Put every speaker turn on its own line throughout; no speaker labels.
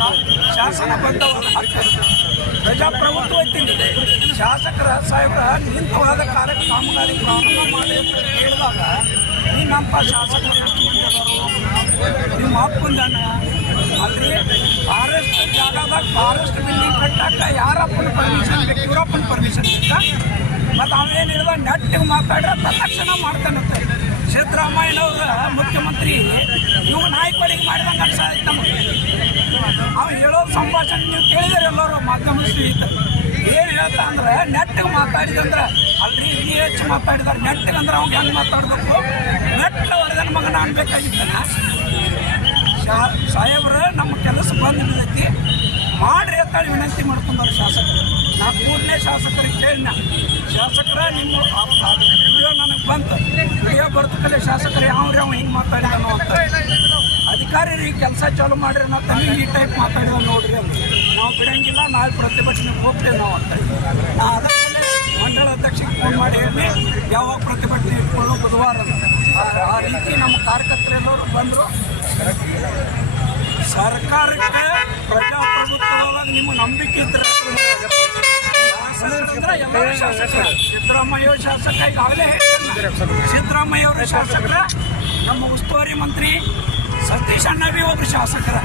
ಶಾ- ಶಾಸನಬದ್ಧವಾದ ಹಕ್ಕು ಪ್ರಜಾಪ್ರಭುತ್ವ ಐತಿಲ್ಲ ಶಾಸಕರ ಸಾಹೇಬ್ರ ನಿಂತವಾದ ಕಾರ್ಯ ಕಾಮಗಾರಿ ಪ್ರಾರಂಭ ಮಾಡಿ ಅಂತ ಕೇಳಿದಾಗ ನಿನ್ನಂಥ ಶಾಸಕರು ಎಷ್ಟು ಮಂದಿ ಅದಾರು ನಿಮ್ಮ ಅಪ್ಪಂದನ ಅಲ್ಲಿ ಫಾರೆಸ್ಟ್ ಜಾಗದಾಗ ಫಾರೆಸ್ಟ್ ಬಿಲ್ಡಿಂಗ್ ಕಟ್ಟಾಕ ಯಾರಪ್ಪನ ಪರ್ಮಿಷನ್ ಬೇಕು ಇವರಪ್ಪನ ಪರ್ಮಿಷನ್ ಬೇಕಾ ಮತ್ತು ಅವೇನು ಹೇಳಿದ ನೆಟ್ಟಿಗೆ ಮಾತಾಡ್ರೆ ತಕ್ಷಣ ಮಾಡ್ತಾನಂತೆ ಸಿದ್ದರಾಮಯ್ಯನವ್ರ ಮುಖ್ಯಮಂತ್ರಿ ಇವು ನಾಯಕರಿಗೆ ಮಾಡಿದಂಗೆ ಅನ್ಸಾಯ್ತು ನಮಗೆ. ಸಂಭಾಷಣೆ ನೀವು ಕೇಳಿದ್ರೆ ಎಲ್ಲರೂ ಮಾಧ್ಯಮ ಸ್ನೇಹಿತರು. ಏನು ಹೇಳ್ತಾ ಅಂದ್ರೆ ನೆಟ್ಟಿಗೆ ಮಾತಾಡಿದಂದ್ರೆ ಅಲ್ರಿ, ಇಲ್ಲಿ ಹೆಚ್ಚು ಮಾತಾಡಿದಾರೆ ನೆಟ್ಟಿಗೆ ಅಂದ್ರೆ ಅವ್ನು ಹೆಂಗೆ ಮಾತಾಡಬೇಕು? ನೆಟ್ ಹೊಡೆದ ಮಗನ ಅನ್ಬೇಕಾಗಿದ್ದಾನ ಸಾಹೇಬ್ರ, ನಮ್ಮ ಕೆಲಸ ಬಂದು ಮಾಡಿರಿ ಮಾಡ್ರಿ ಅಂತೇಳಿ ವಿನಂತಿ ಮಾಡ್ಕೊಂಡವ್ರು ಶಾಸಕರು. ನಾ ಕೂಡಲೇ ಶಾಸಕರಿಗೆ ಕೇಳಿನ. ಶಾಸಕರ, ನಿಮ್ಮ ವಿಡಿಯೋ ನನಗೆ ಬಂತು. ವಿಡಿಯೋ ಬರ್ತಕ್ಕಲ್ಲೇ ಶಾಸಕರು ಯಾವ್ರಿ ಅವ್ನು ಹಿಂಗೆ ಮಾತಾಡಿದ ಅಂತ. ಈ ಕೆಲಸ ಚಾಲು ಮಾಡ್ರಿ ನಾವು ತನಗೆ ಈ ಟೈಪ್ ಮಾತಾಡಿದ ನೋಡ್ರಿ ನಾವು ಬಿಡಂಗಿಲ್ಲ ನಾಳೆ ಪ್ರತಿಭಟನೆಗೆ ಹೋಗ್ತೇವೆ ನಾವು ಅಂತ. ನಾ ಮಂಡಳ ಅಧ್ಯಕ್ಷಕ್ಕೆ ಫೋನ್ ಮಾಡಿ ಹೇಳಿ, ಯಾವಾಗ ಪ್ರತಿಭಟನೆ ಇಟ್ಕೊಳ್ಳೋ ಬುಧವಾರ ಆ- ರೀತಿ ನಮ್ಮ ಕಾರ್ಯಕರ್ತರೆಲ್ಲರೂ ಬಂದರು. ಸರ್ಕಾರಕ್ಕೆ ಪ್ರಜಾಪ್ರಭುತ್ವದಾಗ ನಿಮ್ಮ ನಂಬಿಕೆ ಇದ್ರೆ ಎಲ್ಲರೂ ಸಿದ್ದರಾಮಯ್ಯ ಶಾಸಕ ಈಗಾಗಲೇ. ಸಿದ್ದರಾಮಯ್ಯ ಅವರು ಶಾಸಕರ, ನಮ್ಮ ಉಸ್ತುವಾರಿ ಮಂತ್ರಿ ಸತೀಶ್ ಅಣ್ಣ ಬಿ ಒಬ್ರು ಶಾಸಕರ.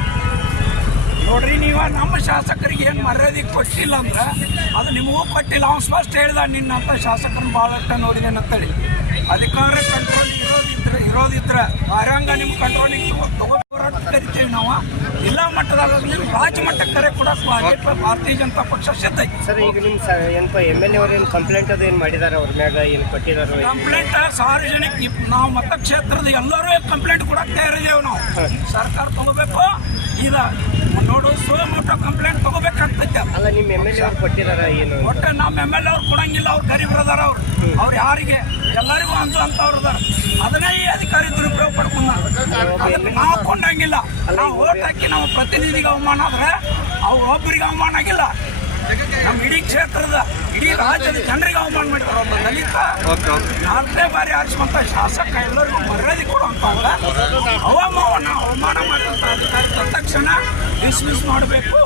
ನೋಡ್ರಿ ನೀವು, ನಮ್ಮ ಶಾಸಕರಿಗೆ ಏನು ಮರ್ಯಾದೆ ಕೊಟ್ಟಿಲ್ಲ ಅಂದ್ರೆ ಅದು ನಿಮಗೂ ಕೊಟ್ಟಿಲ್ಲ. ಅವ್ನು ಸ್ಪಷ್ಟ ಹೇಳ್ದ ನಿನ್ನಂಥ ಶಾಸಕರನ್ನ ಭಾಳಷ್ಟು ನೋಡಿದ್ದೇನೆ ಅಂತೇಳಿ. ಅಧಿಕಾರ ಕಂಟ್ರೋಲ್ ಇರೋದಿದ್ರೆ ಇರೋದಿದ್ರೆ ಆರಂಗ ನಿಮ್ಮ ಕಂಟ್ರೋಲಿಗೆ ತಗೋ ಹೋರಾಟ ಕರಿತೀವಿ ನಾವು. ಜಿಲ್ಲಾ ಮಟ್ಟದಾಗಲಿ ರಾಜ್ಯ ಮಟ್ಟಕ್ಕೆ ಕರೆ ಕೊಡಕ್ಕೆ ಭಾಜಪ ಭಾರತೀಯ ಜನತಾ ಪಕ್ಷ ಸಿದ್ಧ ಐತಿ
ಸರ್ ಈಗ ನಿಮ್ಮ ಏನಪ್ಪ ಎಂ ಎಲ್ ಎ ಅವ್ರು ಏನು ಕಂಪ್ಲೇಂಟ್ ಅದು ಏನು ಮಾಡಿದ್ದಾರೆ ಅವ್ರ ಮ್ಯಾಗ? ಏನು ಕೊಟ್ಟಿದ್ದಾರೆ
ಕಂಪ್ಲೇಂಟ್ ಸಾರ್ವಜನಿಕ ನಾವು ಮತಕ್ಷೇತ್ರದ ಎಲ್ಲರೂ ಕಂಪ್ಲೇಂಟ್ ಕೊಡಕ್ ತಯಾರಿದ್ದೇವೆ ನಾವು. ಸರ್ಕಾರ ತಗೋಬೇಕು. ಈಗ ನೋಡು ಸೋಮೋಟ ಕಂಪ್ಲೇಂಟ್ ತಗೋಬೇಕಾಗ್ತೈತೆ.
ಅಲ್ಲ ನಿಮ್ಮ ಎಂ ಎಲ್ ಎ ಅವ್ರು ಕೊಟ್ಟಿದ್ದಾರೆ ಏನು
ಒಟ್ಟು ನಮ್ಮ ಎಂ ಎಲ್ ಅವ್ರು ಕೊಡಂಗಿಲ್ಲ ಅವ್ರು ಗರೀಬ್ರು ಅದಾರ ಅವ್ರು. ಅವ್ರು ಯಾರಿಗೆ? ಎಲ್ಲರಿಗೂ ಅಂತ ಅಂತವ್ರು ಅದಾರ ಅದನ್ನೇ ಈ ಅಧಿಕಾರಿ ದುರುಪಯೋಗ ಪಡ್ಕೊಂಡ. ಅದಕ್ಕೆ ನಾವು ಕೊಂಡಂಗಿಲ್ಲ. ನಾವು ಓಟ್ ಹಾಕಿ ನಮ್ಮ ಪ್ರತಿನಿಧಿಗೆ ಅವಮಾನ ಆದ್ರೆ ಅವ್ರು ಒಬ್ಬರಿಗೆ ಅವಮಾನ ಆಗಿಲ್ಲ. ನಮ್ಮ ಇಡೀ ಕ್ಷೇತ್ರದ ಇಡೀ ರಾಜ್ಯದ ಜನರಿಗೆ ಅವಮಾನ ಮಾಡಿದ್ರು. ಒಬ್ಬ ದಲಿತ. ನಾಲ್ಕನೇ ಬಾರಿ ಆರಿಸುವಂತ ಶಾಸಕ ಎಲ್ಲರಿಗೂ ಮರ್ಯಾದೆ ಕೊಡುವಂತ ಅವಮಾನ ಅವಮಾನ ತಕ್ಷಣ ಡಿಸ್ಮಿಸ್ ಮಾಡಬೇಕು.